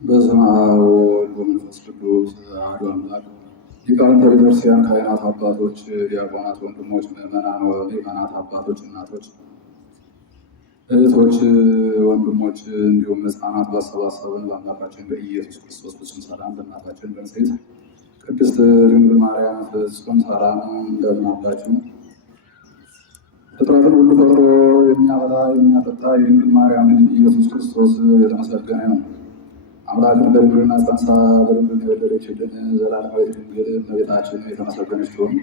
በስመ አብ ወወልድ ወመንፈስ ቅዱስ አሐዱ አምላክ። ሊቃውንተ ቤተክርስቲያን፣ ካህናት፣ አባቶች፣ ዲያቆናት፣ ወንድሞች፣ ምዕመናት፣ አባቶች፣ እናቶች፣ እህቶች፣ ወንድሞች እንዲሁም ሕፃናት ባሰባሰብን በአምላካችን በኢየሱስ ክርስቶስ ፍጹም ሰላም በእናታችን በንጽሕት ቅድስት ድንግል ማርያም ፍጹም ሰላም እንደምን አላችሁ? ፍጥረትን ሁሉ ፈጥሮ የሚያበላ የሚያጠጣ የድንግል ማርያም ልጅ ኢየሱስ ክርስቶስ የተመሰገነ ነው። አምላክን በድንግልና ጸንሳ በድንግልና የወለደችልን ዘላለማዊት ድንግል እመቤታችን የተመሰገነች ሲሆን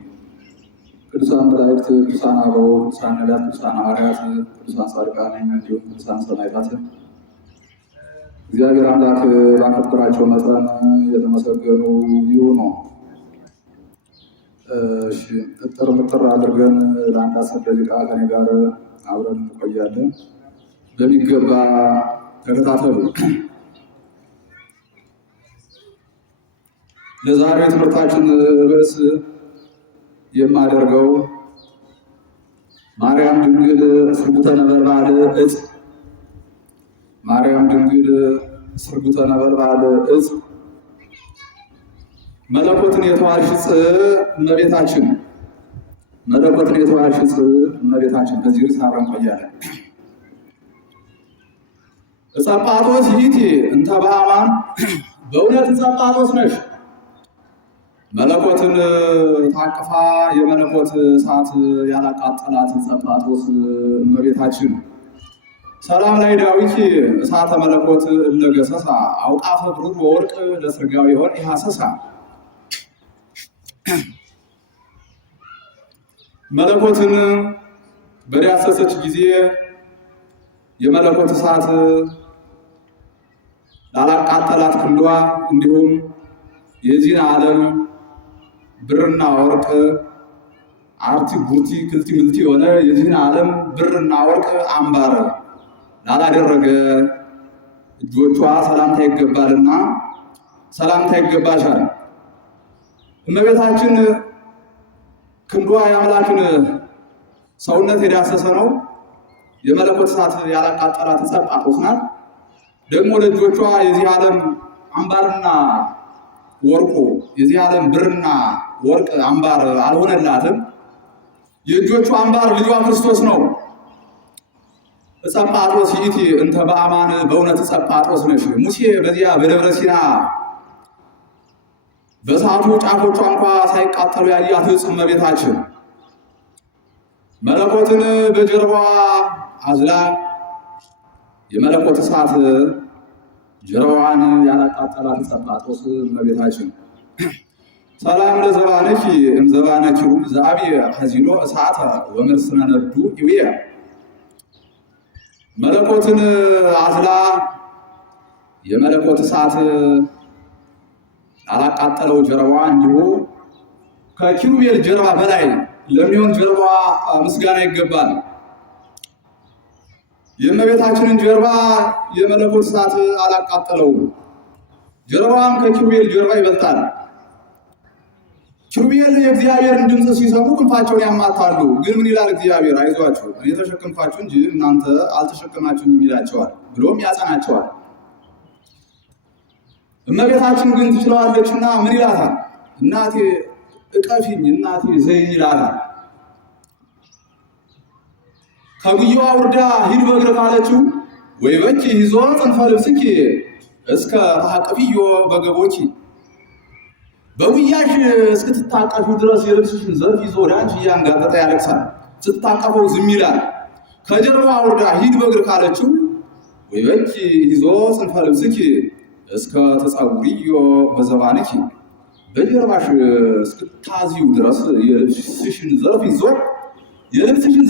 ቅዱሳን መላእክት፣ ቅዱሳን አበው፣ ቅዱሳን ነቢያት፣ ቅዱሳን ሐዋርያት፣ ቅዱሳን ጻድቃን እንዲሁም ቅዱሳን ሰማዕታት እግዚአብሔር አምላክ ባከበራቸው መጠን የተመሰገኑ ይሁኑ። እጥር ምጥር አድርገን ለአንድ 10 ደቂቃ ከኔ ጋር አብረን እንቆያለን። በሚገባ ተከታተሉ። ለዛሬ ትምህርታችን ርዕስ የማደርገው ማርያም ድንግል ስርጉተ ነበልባል ዕፅ፣ ማርያም ድንግል ስርጉተ ነበልባል ዕፅ መለኮትን የተዋሃድሽ እመቤታችን፣ መለኮትን የተዋሃድሽ እመቤታችን። በዚህ ርዕስ አብረን እንቆያለን። ዕፀ ጳጦስ ይእቲ እንተ በአማን፣ በእውነት ዕፀ ጳጦስ ነሽ። መለኮትን ታቅፋ የመለኮት እሳት ያላቃጠላት ዕፀ ጳጦስ እመቤታችን። ሰላም ላይ ዳዊት እሳተ መለኮት እለገሰሳ አውቃፈ ብሩር ወወርቅ ለስርጋዊ ይሆን ይሐሰሳ። መለኮትን በዳሰሰች ጊዜ የመለኮት እሳት ላላቃጠላት ክንዷ እንዲሁም የዚህን ዓለም ብርና ወርቅ አርቲ ቡርቲ ክልቲ ምልቲ የሆነ የዚህን ዓለም ብርና ወርቅ አምባር ላላደረገ እጆቿ ሰላምታ ይገባልና ሰላምታ ይገባሻል። እመቤታችን ክንዷ የአምላክን ሰውነት የዳሰሰ ነው። የመለኮት እሳት ያላቃጠላት ዕፀ ጳጦስ ናት። ደግሞ ለእጆቿ የዚህ ዓለም አምባርና ወርቁ የዚህ ዓለም ብርና ወርቅ አምባር አልሆነላትም። የእጆቹ አምባር ልጇ ክርስቶስ ነው። ዕፀ ጳጦስ ይእቲ እንተ በአማን፣ በእውነት ዕፀ ጳጦስ ነሽ። ሙሴ በዚያ በደብረ ሲና በእሳቱ ጫፎቿ እንኳ ሳይቃጠሉ ያያት ዕፅ እመቤታችን መለኮትን በጀርባዋ አዝላ የመለኮት እሳት ጀርባዋን ያላቃጠላት ዕፀ ጳጦስ እመቤታችን። ሰላም ለዘባነኪ እምዘባነኪ ዘአብየ ሐዚኖ እሳተ ወመርስነ ነዱ ይውየ። መለኮትን አዝላ የመለኮት እሳት ያላቃጠለው ጀርባዋ እንዲሁ ከኪሩቤል ጀርባ በላይ ለሚሆን ጀርባዋ ምስጋና ይገባል። የእመቤታችንን ጀርባ የመለኮት እሳት አላቃጠለውም። ጀርባዋም ከኪሩቤል ጀርባ ይበልጣል። ኪሩቤል የእግዚአብሔርን ድምፅ ሲሰሙ ክንፋቸውን ያማታሉ። ግን ምን ይላል እግዚአብሔር? አይዟችሁ እኔ ተሸከምኳችሁ እንጂ እናንተ አልተሸከማችሁም ይላቸዋል፣ ብሎም ያጸናቸዋል። እመቤታችን ግን ትችለዋለችና ምን ይላታል? እናቴ እቀፊኝ፣ እናቴ ዘይኝ ይላታል። ከጉያዋ ውርዳ ሂድ በእግር ካለችው ወይ በኪ ይዞ ጽንፈ ልብስኪ እስከ ታቀፊዮ በገቦኪ፣ በጉያሽ እስክትታቀፊ ድረስ የልብስሽን ዘርፍ ይዞ ወደ አንቺ እያንጋጠጠ ያለቅሳል። ስትታቀፈው ዝም ይላል። ከጀርባ ውርዳ ሂድ በእግር ካለችው ወይ በኪ ይዞ ጽንፈ ልብስኪ እስከ ተጸውሪዮ በዘባንኪ፣ በጀርባሽ እስክታዚው ድረስ የልብስሽን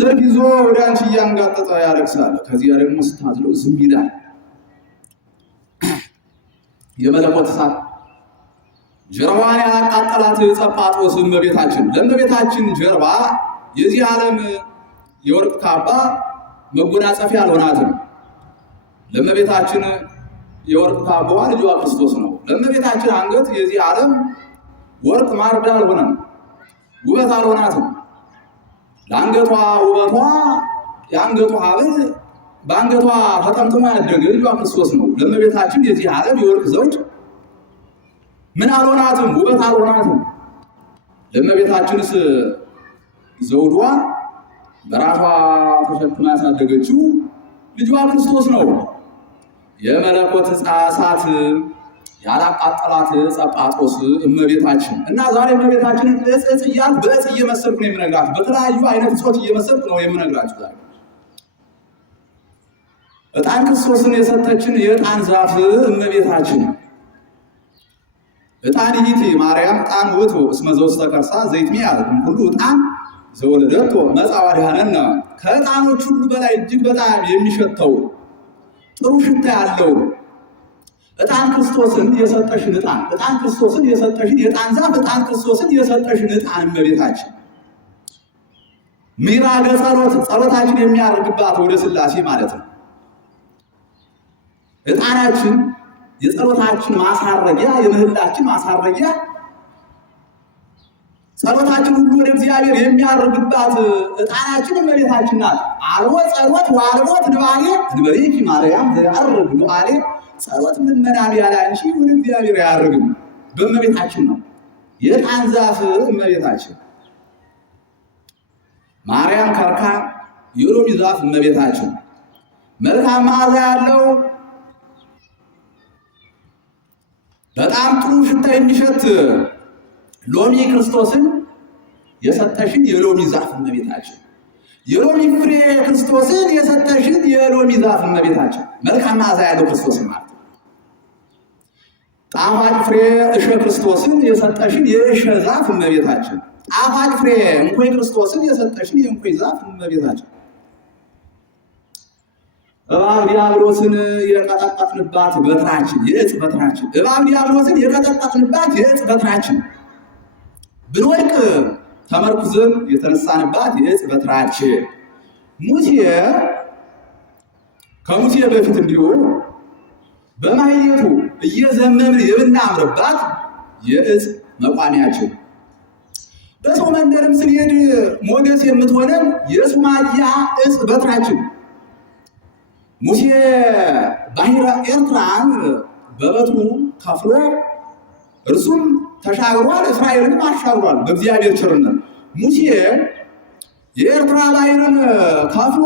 ዘርፍ ይዞ ወደ አንቺ እያንጋጠጠ ያለቅሳል። ከዚያ ደግሞ ስታዝለው ዝም ይላል። የመለኮት እሳት ጀርባዋን ያላቃጠላት ዕፀ ጳጦስ እመቤታችን። ለእመቤታችን ጀርባ የዚህ ዓለም የወርቅ ካባ መጎናጸፊያ አልሆናትም። ለእመቤታችን የወርቅ ካባዋ ልጇ ክርስቶስ ነው። ለእመቤታችን አንገት የዚህ ዓለም ወርቅ ማርዳ አልሆነም፣ ውበት አልሆናትም። ለአንገቷ ውበቷ የአንገቱ ሐብል በአንገቷ ተጠምጥሞ ያደገ ልጇ ክርስቶስ ነው። ለእመቤታችን የዚህ ዓለም የወርቅ ዘውድ ምን አልሆናትም፣ ውበት አልሆናትም። ለእመቤታችንስ ዘውዷ በራሷ ተሸክማ ያሳደገችው ልጇ ክርስቶስ ነው። የመለኮት እሳት ያላቃጠላት ጸጳጦስ እመቤታችን እና ዛሬ እመቤታችንን እጽ እያልኩ በእጽ እየመሰልኩ ነው የምነግራችሁ። በተለያዩ አይነት እጾች እየመሰልኩ ነው የምነግራችሁ። ዛሬ ዕጣን ክርስቶስን የሰጠችን የዕጣን ዛፍ እመቤታችን። ዕጣን ይእቲ ማርያም ዕጣን ውእቱ እስመ ዘውስተ ከርሳ ዘይትሚያ ሁሉ ዕጣን ዘወለደቶ መጽአ ወአድኀነነ። ከዕጣኖች ሁሉ በላይ እጅግ በጣም የሚሸተው ጥሩ ሽታ ያለው ዕጣን ክርስቶስን የሰጠሽን ዕጣን ክርስቶስን የሰጠሽን የዕጣን ዛፍ ዕጣን ክርስቶስን የሰጠሽን ዕጣን እመቤታችን ምዕራገ ጸሎታችን የሚያርግባት ወደ ሥላሴ ማለት ነው። ዕጣናችን የጸሎታችን ማሳረጊያ የምህላችን ማሳረጊያ ጸሎታችን ሁሉ ወደ እግዚአብሔር የሚያርግባት ዕጣናችን እመቤታችን ናት። አልቦ ጸሎት ወአልቦ ትንባሌ እንበሌኪ ማርያም ዘያርግ ኑአሌ። ጸሎት ልመናም ያለ አንቺ ወደ እግዚአብሔር አያርግም፣ በእመቤታችን ነው። የዕጣን ዛፍ እመቤታችን ማርያም ከርካ የሎሚ ዛፍ እመቤታችን መልካም መዓዛ ያለው በጣም ጥሩ ሽታ የሚሸት ሎሚ ክርስቶስን የሰጠሽን የሎሚ ዛፍ እመቤታችን የሎሚ ፍሬ ክርስቶስን የሰጠሽን የሎሚ ዛፍ እመቤታችን መልካም መዓዛ ያለው ክርስቶስን ማለት ጣፋጭ ፍሬ እሸ ክርስቶስን የሰጠሽን የእሸ ዛፍ እመቤታችን ጣፋጭ ፍሬ እንኮይ ክርስቶስን የሰጠሽን የእንኮይ ዛፍ እመቤታችን እባብ ዲያብሎስን የቀጠቀጥንባት በትራችን የዕፅ በትራችን እባብ ዲያብሎስን የቀጠቀጥንባት የዕፅ በትራችን ብንወድቅ ተመርኩዘን የተነሳንባት የዕፅ በትራችን ሙሴ ከሙሴ በፊት እንዲሆን በማህሌቱ እየዘመምን የምናምርባት የዕፅ መቋሚያችን በሰው መንደርም ስንሄድ ሞገስ የምትሆነን የሱማያ ዕፅ በትራችን ሙሴ ባሕረ ኤርትራን በበትሩ ከፍሎ እርሱም ተሻግሯል፣ እስራኤልንም አሻግሯል በእግዚአብሔር ቸርነት። ሙሴ የኤርትራ ባሕርን ከፍሎ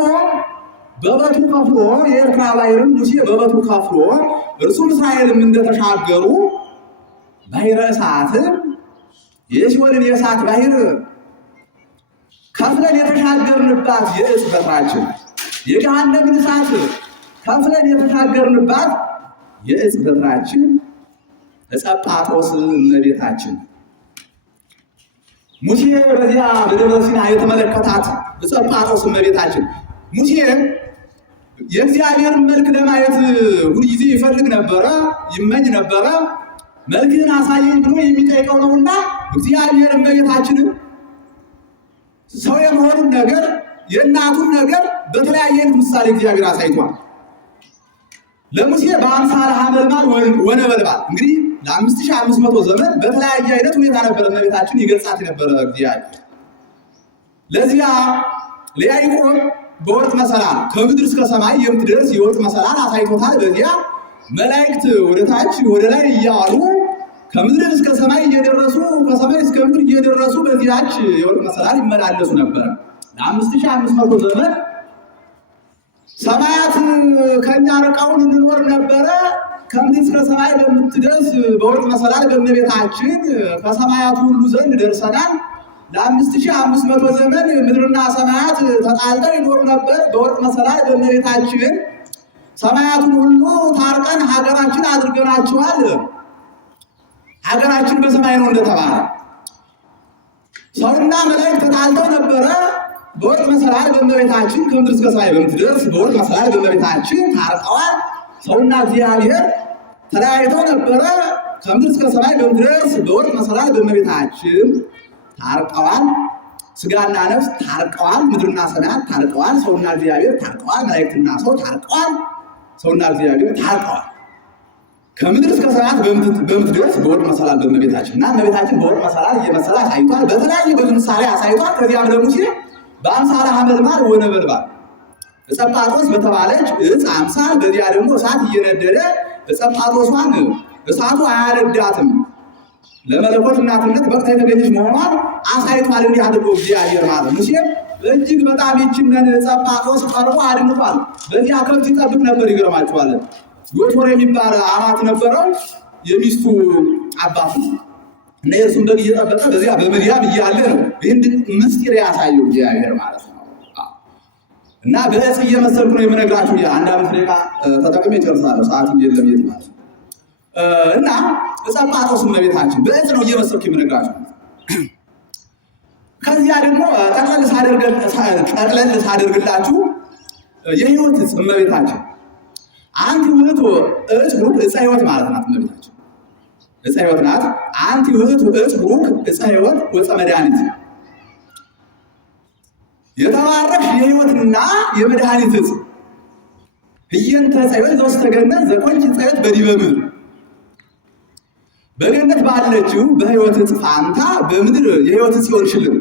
በበትሩ ከፍሎ የኤርትራ ባሕርን ሙሴ በበትሩ ከፍሎ እርሱም እስራኤልም እንደተሻገሩ ባሕረ እሳትን የሲኦልን የእሳት ባሕር ከፍለን የተሻገርንባት የዕፅ በትራችን የገሃነምን እሳት ከፍለን የተሻገርንባት የዕፅ በትራችን ጸጳጦስ እመቤታችን ሙሴ በዚያ በደብረ ሲና የተመለከታት ጸጳጦስ እመቤታችን ሙሴ የእግዚአብሔርን መልክ ለማየት ሁልጊዜ ይፈልግ ነበረ፣ ይመኝ ነበረ። መልክህን አሳየኝ ብሎ የሚጠይቀው ነውና እግዚአብሔር እመቤታችንን ሰው የመሆኑን ነገር የእናቱን ነገር በተለያየ ምሳሌ እግዚአብሔር አሳይቷል። ለሙሴ በአምሳለ ሐመልማል ወነበልባል እንግዲህ ለ5500 ዘመን በተለያየ አይነት ሁኔታ ነበር እመቤታችን ይገልጻት የነበረ እግዚአብሔር። ለዚያ ለያዕቆብ በወርቅ መሰላል ከምድር እስከ ሰማይ የምትደርስ የወርቅ መሰላል አሳይቶታል። በዚያ መላእክት ወደ ታች ወደ ላይ እያዋሉ ከምድር እስከ ሰማይ እየደረሱ ከሰማይ እስከ ምድር እየደረሱ በዚያች የወርቅ መሰላል ይመላለሱ ነበር። ለ5500 ዘመን ሰማያት ከኛ ርቀውን እንኖር ነበረ። ከምድር እስከ ሰማይ በምትደርስ በወርቅ መሰላል በእመቤታችን ከሰማያት ሁሉ ዘንድ ደርሰናል። ለ5500 ዘመን ምድርና ሰማያት ተጣልተው ይኖሩ ነበር። በወርቅ መሰላል በእመቤታችን ሰማያቱን ሁሉ ታርቀን ሀገራችን አድርገናቸዋል። ሀገራችን በሰማይ ነው እንደተባለ ሰውና መላእክት ተጣልተው ነበረ። በወርቅ መሰላል በእመቤታችን ከምድር እስከ ሰማይ በምትደርስ በወርቅ መሰላል በእመቤታችን ታርቀዋል። ሰውና እግዚአብሔር ተለያይተው ነበረ። ከምድር እስከ ሰማይ በምትደርስ በወርቅ መሰላል በእመቤታችን ታርቀዋል። ስጋና ነፍስ ታርቀዋል። ምድርና ሰማያት ታርቀዋል። ሰውና እግዚአብሔር ታርቀዋል። መላእክትና ሰው ታርቀዋል። ሰውና እግዚአብሔር ታርቀዋል። ከምድር እስከ ሰማያት በምትደርስ በወርቅ መሰላል በእመቤታችን እና እመቤታችን በወርቅ መሰላል እየመሰለ አሳይቷል። በተለያየ ብዙ ምሳሌ አሳይቷል። ከዚያም ለሙሴ በአምሳለ ሐመልማል ወነበልባል ጸጳጦስ በተባለች ዕፅ አምሳል በዚያ ደግሞ እሳት እየነደደ ጸጳጦሷን እሳቱ አያነዳትም። ለመለኮት እናትነት በቅታ የተገኘች መሆኗን አሳይቷል። እንዲህ አድርጎ እግዚአብሔር ማለት ሙሴ እጅግ በጣም ይችነን ጸጳጦስ ቀርቦ አድንቷል። በዚያ ከብት ይጠብቅ ነበር። ይገርማችኋል። ዮቶር የሚባል አማት ነበረው፣ የሚስቱ አባት ነው እና የእሱን በግ እየጠበቀ በዚያ በምድያም እያለ ነው ይህን ምስጢር ያሳየው እግዚአብሔር ማለት ነው። እና በዕፅ እየመሰልኩ ነው የምነግራችሁ። አንድ አመት ደቂቃ ተጠቅሜ ጨርሳለሁ። ሰዓትም የለም የት ማለት ነው። እና ጸጳጦስ እመቤታችን በዕፅ ነው እየመሰልኩ የምነግራችሁ። ከዚያ ደግሞ ጠቅለል ሳደርግላችሁ የሕይወት ዕፅ እመቤታችን አንቲ ውእቱ ዕፅ ቡሩክ ዕፀ ሕይወት ማለት ናት። እመቤታችን ዕፀ ሕይወት ናት። አንቲ ውእቱ ዕፅ ቡሩክ ዕፀ ሕይወት ወዕፀ መድኃኒት የተባረክሽ የሕይወትና የመድኃኒት ዕፅ ህየንተ ዕፀ ሕይወት ዘውስተ ገነት ዘኮንኪ ዕፀ ሕይወት በዲበ ምድር በገነት ባለችው በሕይወት ዕፅ ፋንታ በምድር የሕይወት ዕፅ ይሆንሽልን።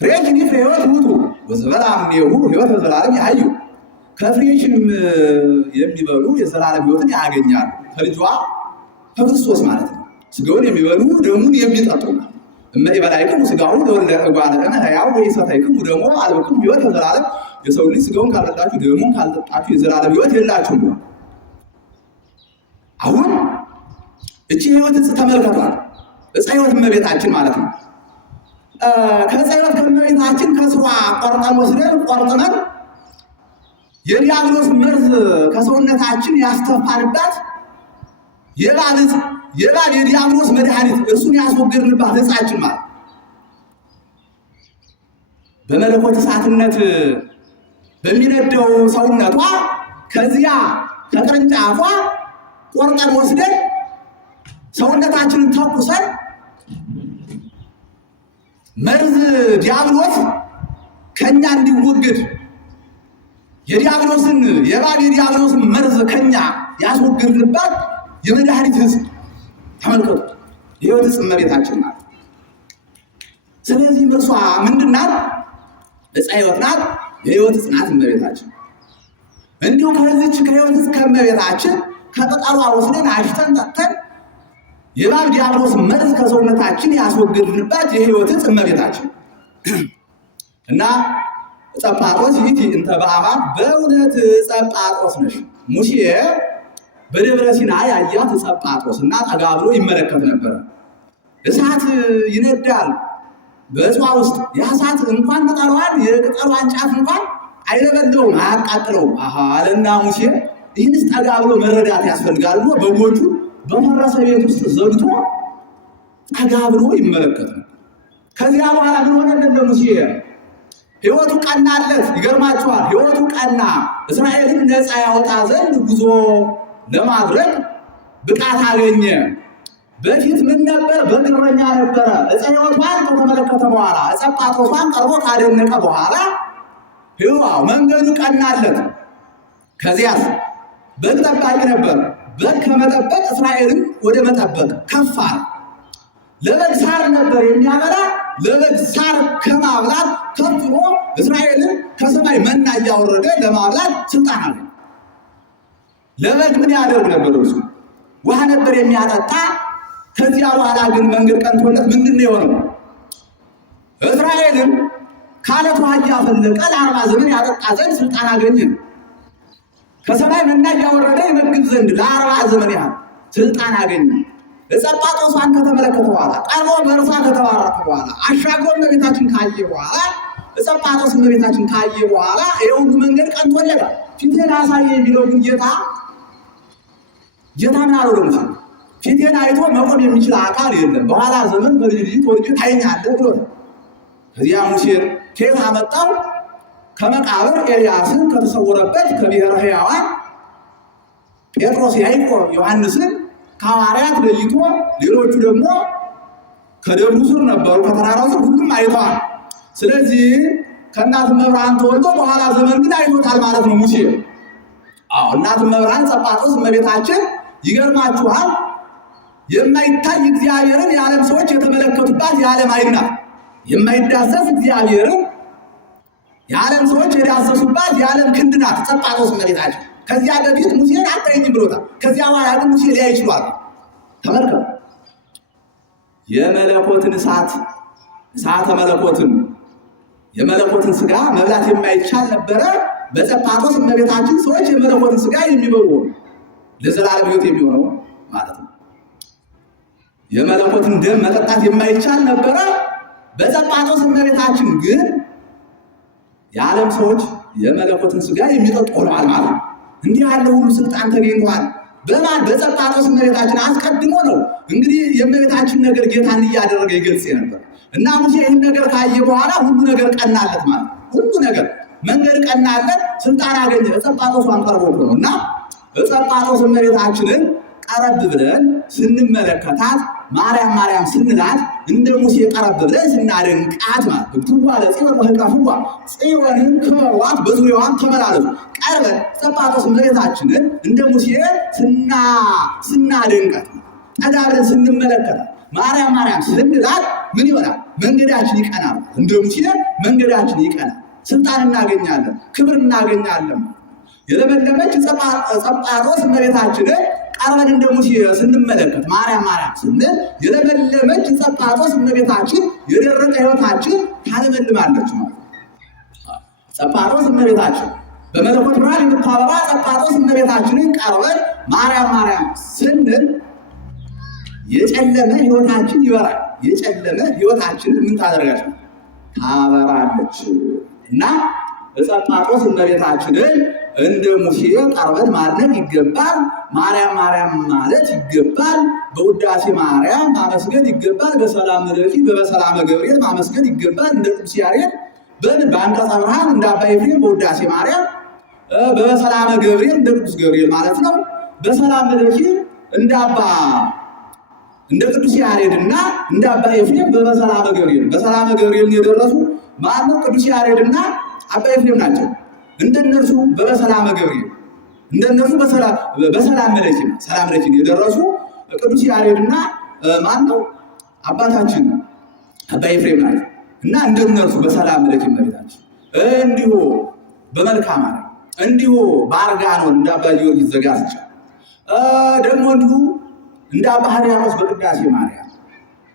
ፍሬሽኒ ፍሬ ሕይወት ውጡ ወዘበላ እምኔሁ ሕይወት ዘላለም ያዩ ከፍሬሽንም የሚበሉ የዘላለም ሕይወትን ያገኛሉ። ከልጇ ከክርስቶስ ማለት ነው። ስጋውን የሚበሉ ደሙን የሚጠጡ እመ ኢበላዕክሙ ሥጋሁ ለወልደ እጓለ እመሕያው ወኢሰተይክሙ ደሞ አልበክሙ ሕይወት ዘላለም። የሰው ልጅ ስጋውን ካልበላችሁ ደሙን ካልጠጣችሁ የዘላለም ሕይወት የላችሁም። አሁን እቺ ሕይወት ዕፅ ተመልከቷል። ዕፀ ሕይወት እመቤታችን ማለት ነው። ከዕፀ ሕይወት ከእመቤታችን ከስሯ ቆርጠን ወስደን ቆርጥመን የዲያብሎስ መርዝ ከሰውነታችን ያስተፋንባት የእባብ የዲያብሎስ መድኃኒት እርሱን ያስወገድንባት ዕፃችን ማለት በመለኮት እሳትነት በሚነደው ሰውነቷ ከዚያ ከቅርንጫፏ ቆርጠን ወስደን ሰውነታችንን ተኩሰን መርዝ ዲያብሎስ ከኛ እንዲወገድ የእባብ የዲያብሎስን መርዝ ከኛ ያስወገድንባት የመድኃኒት ዕፅ ተመልከቱ። የሕይወት ዕፅ እመቤታችን ናት። ስለዚህ እርሷ ምንድን ናት? ዕፀ ሕይወት ናት። የሕይወት ዕፅ ናት እመቤታችን። እንዲሁ ከዚች ከሕይወት ዕፅ ከእመቤታችን ከቅጠሏ ወስደን አሽተን ጠጥተን የእባብ ዲያብሎስ መርዝ ከሰውነታችን ያስወገድንባት የሕይወት ዕፅ እመቤታችን እና ጸጳጦስ ይእቲ እንተ በአማን በእውነት ጸጳጦስ ነሽ። ሙሴ በደብረ ሲና ያያት ጸጳጦስ እና ጠጋ ብሎ ይመለከት ነበር። እሳት ይነዳል በዕፅዋ ውስጥ። ያ እሳት እንኳን ቅጠሏን የቅጠሏን ጫፍ እንኳን አይለበለውም፣ አያቃጥለውም። አለና ሙሴ ይህንስ ጠጋ ብሎ መረዳት ያስፈልጋል ብሎ በጎቹ በፈረሰ ቤት ውስጥ ዘግቶ ጠጋ ብሎ ይመለከት ነው። ከዚያ በኋላ ምን ሆነለት ለሙሴ? ሕይወቱ ቀናለት። ይገርማችኋል። ሕይወቱ ቀና። እስራኤልን ነፃ ያወጣ ዘንድ ጉዞ ለማድረግ ብቃት አገኘ። በፊት ምን ነበር? በግረኛ ነበረ። ዕፀ ሕይወቷን ከተመለከተ በኋላ ጸጳጦሷን ቀርቦ ካደነቀ በኋላ ሕያው መንገዱ ቀናለት። ከዚያስ በግ ጠባቂ ነበር። በግ ከመጠበቅ እስራኤልን ወደ መጠበቅ ከፍ አለ። ለበግ ሳር ነበር የሚያበላ። ለበግ ሳር ከማብላት ከፍ ብሎ እስራኤልን ከሰማይ መና እያወረደ ለማብላት ስልጣን አለ። ለበግ ምን ያደርግ ነበር? እሱ ውሃ ነበር የሚያጠጣ። ከዚያ በኋላ ግን መንገድ ቀንቶለት ምንድን ነው የሆነው? እስራኤልን ካለት ውሃ እያፈለቀ ለ40 ዘመን ያጠጣ ዘንድ ስልጣን አገኘ። ከሰማይ መና እያወረደ ይመግብ ዘንድ ለ40 ዘመን ያህል ስልጣን አገኘ። ጸጳጦሷን ከተመለከተ በኋላ ቀርቦ በእርሷ ከተባረከ በኋላ አሻግሮ እመቤታችን ካየ በኋላ ጸጳጦስ እመቤታችን ካየ በኋላ የሁሉ መንገድ ቀንቶለታል። ፊቴን አሳየ የሚለው ግን ጌታ ምን አለው? ለሙሴ ፊቴን አይቶ መቆም የሚችል አካል የለም፣ በኋላ ዘመን በልጅ ልጅ ተወልጄ ታየኛለህ ብሎታል። ከዚያ ሙሴን ከየት አመጣው? ከመቃብር ኤልያስን ከተሰወረበት ከብሔረ ሕያዋን ጴጥሮስ፣ ያዕቆብ፣ ዮሐንስን ከሐዋርያት ለይቶ ሌሎቹ ደግሞ ከደብሩ ስር ነበሩ፣ ከተራራው ስር ሁሉም አይተዋል። ስለዚህ ከእናት መብርሃን ተወልዶ በኋላ ዘመን ግን አይቶታል ማለት ነው ሙሴ። እናት መብርሃን ጸጳጦስ እመቤታችን ይገርማችኋል፣ የማይታይ እግዚአብሔርን የዓለም ሰዎች የተመለከቱባት የዓለም ዓይን ናት። የማይዳሰስ እግዚአብሔርን የዓለም ሰዎች የዳሰሱባት የዓለም ክንድ ናት ጸጳጦስ እመቤታችን። ከዚያ በፊት ሙሴን አታይኝም ብሎታል። ከዚያ በኋላ ግን ሙሴ ሊያይ ይችላል። ተመልከቱ። የመለኮትን እሳተ መለኮትን የመለኮትን ስጋ መብላት የማይቻል ነበረ። በጸጳጦስ እመቤታችን ሰዎች የመለኮትን ስጋ የሚበሉ ለዘላለም ሕይወት የሚሆነው ማለት ነው። የመለኮትን ደም መጠጣት የማይቻል ነበረ። በጸጳጦስ እመቤታችን ግን የዓለም ሰዎች የመለኮትን ስጋ የሚጠጡ ሆነዋል ማለት ነው። እንዲህ ያለ ሁሉ ስልጣን ተገኝቷል። በማን? በጸጳጦስ እመቤታችን አስቀድሞ ነው እንግዲህ የእመቤታችን ነገር ጌታን እያደረገ ይገልጽ ነበር እና ሙሴ ይህን ነገር ካየ በኋላ ሁሉ ነገር ቀናለት ማለት ነው። ሁሉ ነገር መንገድ ቀናለት፣ ስልጣን አገኘ። ጸጳጦሷን ቀርቦ ነው እና ጸጳጦስ እመቤታችንን ቀረብ ብለን ስንመለከታት ማርያም ስንላት እንደ ሙሴ ቀረብ ብለን ስናደንቃት ማለት ትዋ ለጽዮን ወህቃፍዋ ጽዮንን ከበሯት በዙሪያዋን ተመላለሱ። ቀርበን ጸጳጦስ እመቤታችንን እንደ ሙሴ ስናደንቃት ጠጋ ብለን ስንመለከታት ማርያም ስንላት ምን ይሆናል? መንገዳችን ይቀናል። እንደ ሙሴ መንገዳችን ይቀናል። ስልጣን እናገኛለን፣ ክብር እናገኛለን። የለመለመች ጸጳጦስ እመቤታችንን ቀርበን እንደ ሙሴ ስንመለከት ማርያም ስንል የለመለመች ጸጳጦስ እመቤታችን የደረቀ ሕይወታችን ታለመልማለች ማለት ነው። ጸጳጦስ እመቤታችን በመለኮት ብርሃን የምታበራ ጸጳጦስ እመቤታችንን ቀርበን ማርያም ስንል የጨለመ ሕይወታችን ይበራል። የጨለመ ሕይወታችንን ምን ታደርጋለች? ታበራለች። እና ጸጳጦስ እመቤታችንን እንደ ሙሴ ቀርበን ማድነቅ ይገባል። ማርያም ማለት ይገባል። በውዳሴ ማርያም ማመስገን ይገባል። በሰላም ለኪ በሰላም ገብርኤል ማመስገን ይገባል። እንደ ቅዱስ ያሬድ በአንቀጸ ብርሃን እንደ አባ ኤፍሬም በውዳሴ ማርያም፣ በሰላም ገብርኤል እንደ ቅዱስ ገብርኤል ማለት ነው። በሰላም ለኪ እንደ ቅዱስ ያሬድና እንደ አባ ኤፍሬም በሰላም ገብርኤል የደረሱ ማነው? ቅዱስ ያሬድና አባ ኤፍሬም ናቸው። እንደነርሱ በሰላም ገብርኤል እንደነርሱ በሰላም መለኪ የደረሱ ቅዱስ ያሬድና ማነው? አባታችን አባ ኤፍሬም ናቸው። እና እንደነርሱ በሰላም መለኪ እመቤታችን እንዲሁ በመልካ ማርያም እንዲሁ በአርጋኖን እንደ አባ ጊዮርጊስ ዘጋስጫ ደግሞ እንዲሁ እንደ አባ ሕርያቆስ በቅዳሴ ማርያም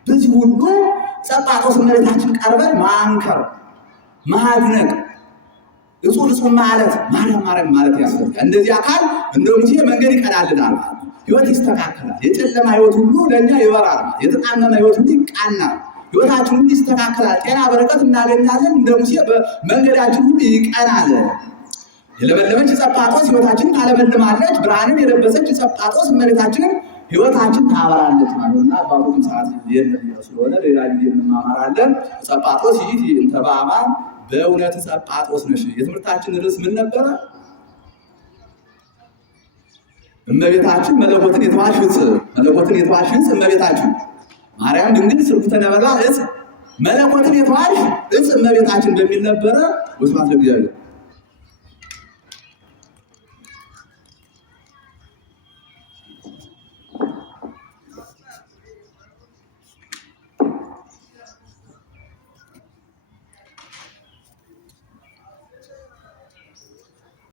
በዚህ ሁሉ ጸጳጦስ እመቤታችን ቀርበን ማንከር ማድነቅ እጹብ ማለት ማርያም ማለት ያስፈልጋል። እንደዚህ አካል እንደ ሙሴ መንገድ ይቀናልናል፣ ሕይወት ይስተካከላል። የጨለማ ሕይወት ሁሉ ለእኛ ይበራል፣ የተጣመመ ሕይወት ሁሉ ይቃናል፣ ሕይወታችን ሁሉ ይስተካከላል፣ ጤና በረከት እናገኛለን። እንደ ሙሴ መንገዳችን ሁሉ ይቀናል። የለመለመች ጸጳጦስ ሕይወታችን ታለመልማለች። ብርሃንን የለበሰች ጸጳጦስ እመቤታችንን ሕይወታችን ታበራለች ማለት እና አባቶችም ሰዓት የለም ስለሆነ ሌላ ጊዜ እንማማራለን። ጸጳጦስ ይእቲ እንተ በአማን በእውነት ጸጳጦስ ነሽ። የትምህርታችን ርዕስ ምን ነበረ? እመቤታችን መለኮትን የተዋሽ ዕፅ እመቤታችን ማርያም ድንግል ስርጉተ ነበልባል ዕፅ መለኮትን የተዋሽ ዕፅ እመቤታችን በሚል ነበረ። ወስብሐት ለእግዚአብሔር።